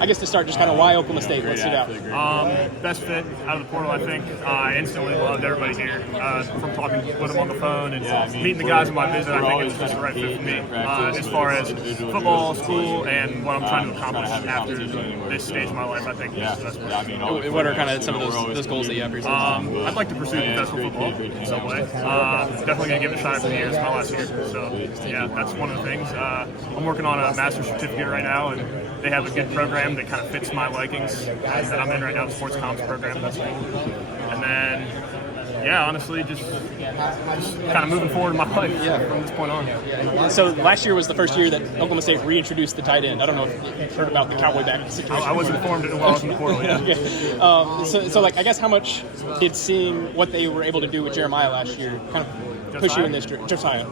I guess to start, just kind of why Oklahoma State? What stood out? Best fit out of the portal, I think. I instantly loved everybody here. From talking with them on the phone and meeting the guys in my visit, I think it was just the right fit for me. As far as football, school, and what I'm trying to accomplish after this stage of my life, I think this is the best fit. What are kind of some of those goals that you have for yourself? I'd like to pursue professional football in some way. Definitely going to give it a shot for the year. It's my last year. So, yeah, that's one of the things. I'm working on a master's certificate right now, and they have a good program that kind of fits my likings that I'm in right now, the sports comms program. That's cool. And then, yeah, honestly, just kind of moving forward in my life from this point on. So last year was the first year that Oklahoma State reintroduced the tight end. I don't know if you've heard about the Cowboy back situation. I was informed while I was in the portal, yeah. Okay. So like, I guess how much did seeing what they were able to do with Jeremiah last year kind of push you in this direction? Josiah.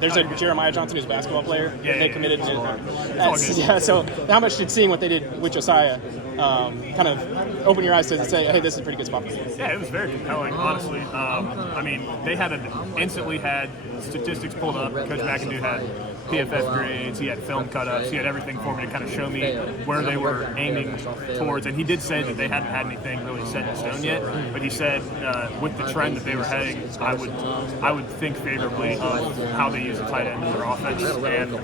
There's a Jeremiah Johnson who's a basketball player. They committed to. So how much did seeing what they did with Josiah kind of open your eyes to say, hey, this is a pretty good spot for you? Yeah, it was very compelling, honestly. I mean, they instantly had statistics pulled up. Coach McAdoo had PFF grades, he had film cut-ups, he had everything for me to kind of show me where they were aiming towards. And he did say that they hadn't had anything really set in stone yet, but he said with the trend that they were heading, I would think favorably of how they use the tight end in their offense. And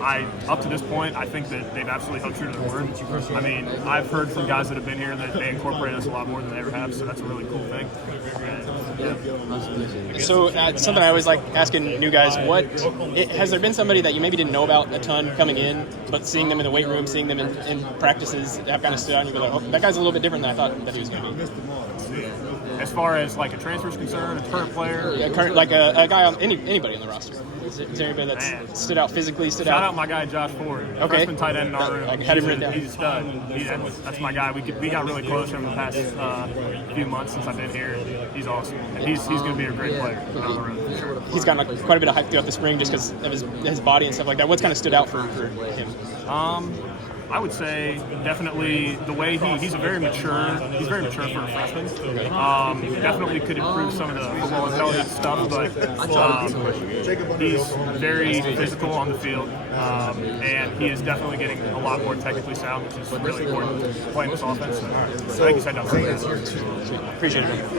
up to this point, I think that they've absolutely held true to their word. I mean, I've heard from guys that have been here that they incorporate us a lot more than they ever have, so that's a really cool thing. So something I always like asking new guys, has there been somebody that you maybe didn't know about a ton coming in, but seeing them in the weight room, seeing them in practices have kind of stood out and you go like, oh, that guy's a little bit different than I thought that he was going to be? As far as like a transfer is concerned, a current player? Yeah, like a guy on anybody on the roster. Is there anybody that's stood out physically? Shout out my guy Josh Ford, freshman tight end in our room. I had him written down. He's a stud. That's my guy. We got really close over the past few months since I've been here. He's awesome. And he's going to be a great player down the road for sure. He's gotten quite a bit of hype throughout the spring just because of his body and stuff like that. What's kind of stood out for him? I would say definitely the way he's very mature for a freshman. Definitely could improve some of the football intelligence stuff, but he's very physical on the field, and he is definitely getting a lot more technically sound, which is really important playing this offense. So I think he's head down. Appreciate it.